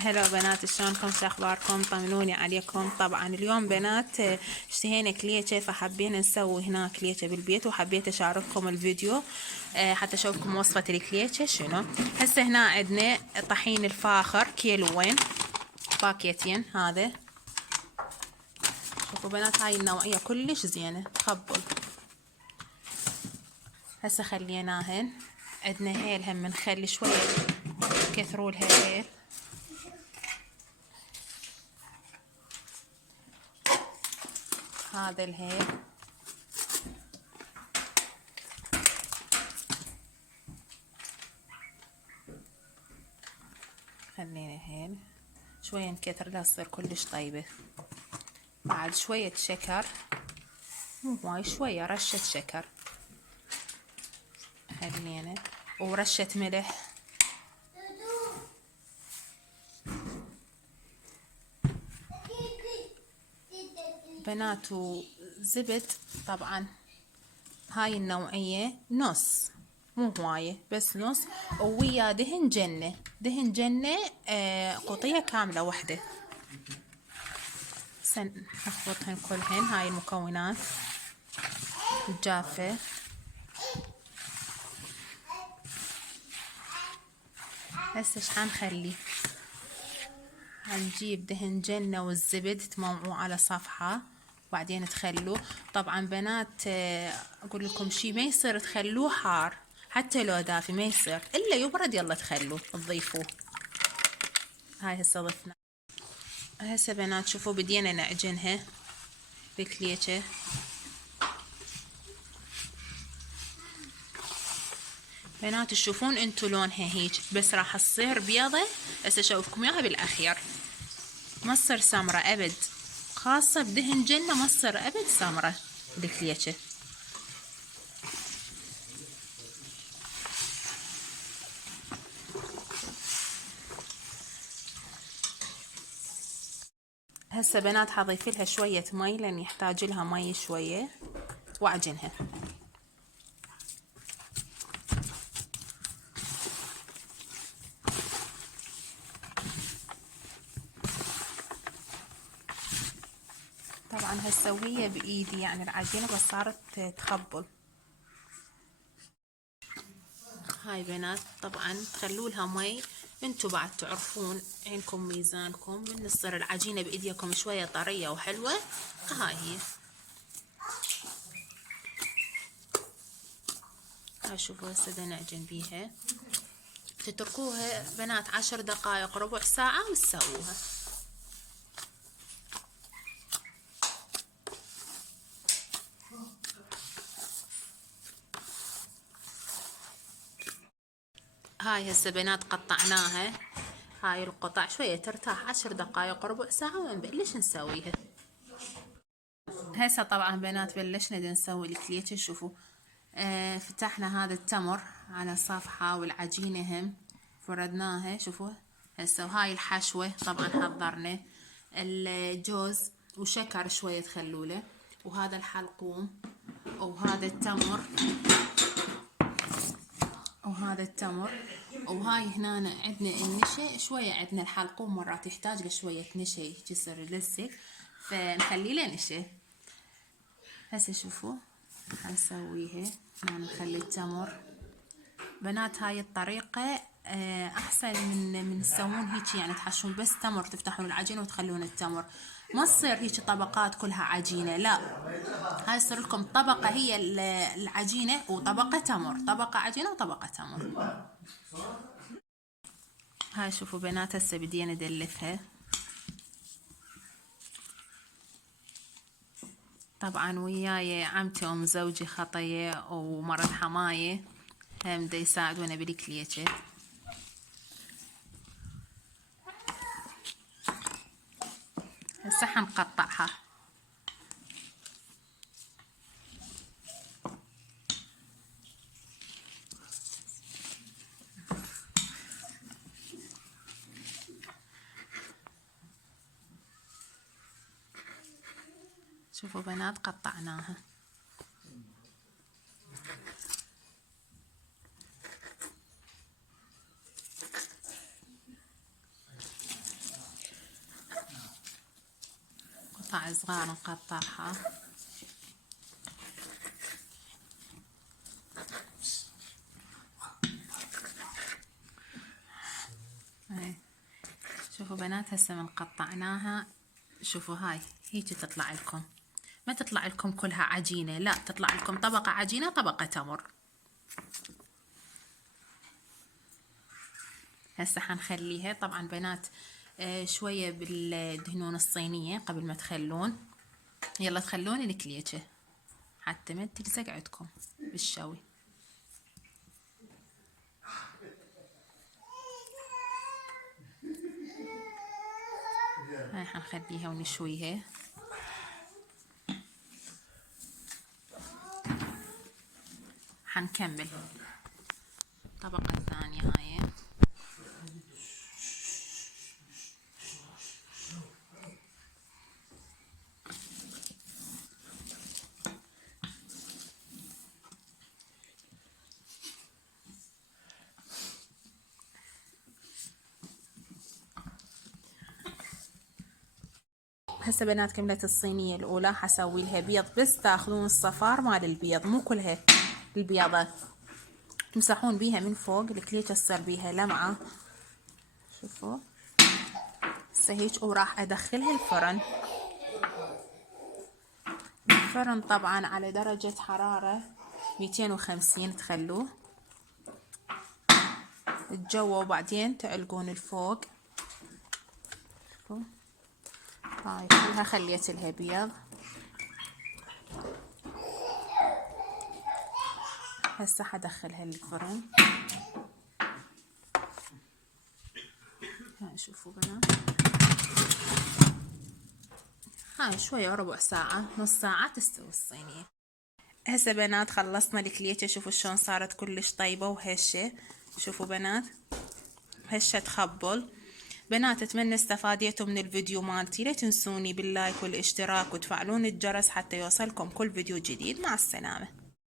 هلا بنات، شلونكم؟ شو اخباركم؟ طمنوني عليكم. طبعا اليوم بنات اشتهينا كليتشة، فحبينا نسوي هنا كليتشة بالبيت، وحبيت اشارككم الفيديو حتى اشوفكم وصفة الكليتشة شنو. هسه هنا عندنا طحين الفاخر كيلوين، باكيتين. هذا شوفوا بنات، هاي النوعية كلش زينة تخبل. هسه خليناهن. عندنا هيل هم نخلي شوية كثروا لها هيل. هذا الهيل خلينا هيل شوية نكثر لا تصير كلش طيبة. بعد شوية شكر، مو هواي، شوية رشة شكر خلينا، ورشة ملح. بنات وزبد، طبعا هاي النوعية نص، مو هواية بس نص، ويا دهن جنة. دهن جنة قطية كاملة وحدة. نخلطهن كلهن هاي المكونات الجافة. هسه ايش حنخلي؟ هنجيب دهن جنة والزبد تموعوه على صفحة، وبعدين تخلوه. طبعا بنات اقول لكم شي، ما يصير تخلوه حار، حتى لو دافي ما يصير، الا يبرد يلا تخلوه تضيفوه. هاي هسه ضفنا. هسه بنات شوفوا بدينا نعجنها بكليتشة. بنات تشوفون انتو لونها هيج، بس راح تصير بيضة. هسه اشوفكم اياها بالاخير، ما تصير سمرة ابد، خاصة بدهن جنة ما تصير ابد سمرة الكليتشة. هسه بنات حضيف لها شوية مي، لان يحتاج لها مي شوية، واعجنها. طبعا هسويها بايدي يعني العجينة، بس صارت تخبل. هاي بنات طبعا تخلوا لها مي، انتو بعد تعرفون عينكم ميزانكم، من تصير العجينة بايديكم شوية طرية وحلوة. هاي هي. هاي شوفوا هسه بدنا نعجن بيها. تتركوها بنات 10 دقائق ربع ساعة وتسووها. هاي هسه بنات قطعناها، هاي القطع شوية ترتاح 10 دقائق ربع ساعة ونبلش نسويها. هسه طبعا بنات بلشنا نسوي الكليتشة. شوفوا فتحنا هذا التمر على صفحة، والعجينة هم فردناها. شوفوا هسه، وهاي الحشوة طبعا حضرنا الجوز وشكر شوية تخلوله، وهذا الحلقوم، وهذا التمر، وهذا التمر، وهاي هنا عندنا النشا شوية. عندنا الحلقوم مرات يحتاج لشوية نشا يصير يلزق، فنخلي له نشا. هسه شوفوا حنسويها. هنا نخلي التمر. بنات هاي الطريقة أحسن من تسوون هيك، يعني تحشون بس تمر، تفتحون العجينة وتخلون التمر، ما تصير هيك طبقات كلها عجينة، لا. هاي يصير لكم طبقة هي العجينة، وطبقة تمر، طبقة عجينة وطبقة تمر. هاي شوفوا بنات هسه بدينا ندلفها. طبعا وياي عمتي ام زوجي خطية ومرت حماية هم دا يساعدونا بالكليتشة. هسه حنقطعها. شوفوا بنات قطعناها. قطع صغار نقطعها. شوفوا بنات هسه من قطعناها، شوفوا هاي هيك تطلع لكم، ما تطلع لكم كلها عجينة، لا تطلع لكم طبقة عجينة طبقة تمر. هسه حنخليها طبعا بنات شوية بالدهنون الصينية قبل ما تخلون. يلا تخلون الكليجة حتى ما تلزق عندكم بالشوي. هاي حنخليها ونشويها. حنكمل الطبقة الثانية هاي. هسه بنات كملت الصينية الأولى، حسوي لها بيض بس تاخذون الصفار مال البيض، مو كلها البيضة، تمسحون بيها من فوق الكليجة تصير بيها لمعة. شوفوا هسه هيك، وراح أدخلها الفرن. الفرن طبعا على درجة حرارة 250 تخلوه الجو، وبعدين تعلقون الفوق. شوفوا هاي كلها خليت لها بيض. هسه حدخلها للفرن. هاي شوفوا بنات، هاي شوية ربع ساعة نص ساعة تستوي الصينية. هسه بنات خلصنا الكليتة، شوفوا شلون صارت كلش طيبة وهشة. شوفوا بنات هشة تخبل. بنات اتمنى استفاديتوا من الفيديو مالتي، لا تنسوني باللايك والاشتراك وتفعلون الجرس حتى يوصلكم كل فيديو جديد. مع السلامة.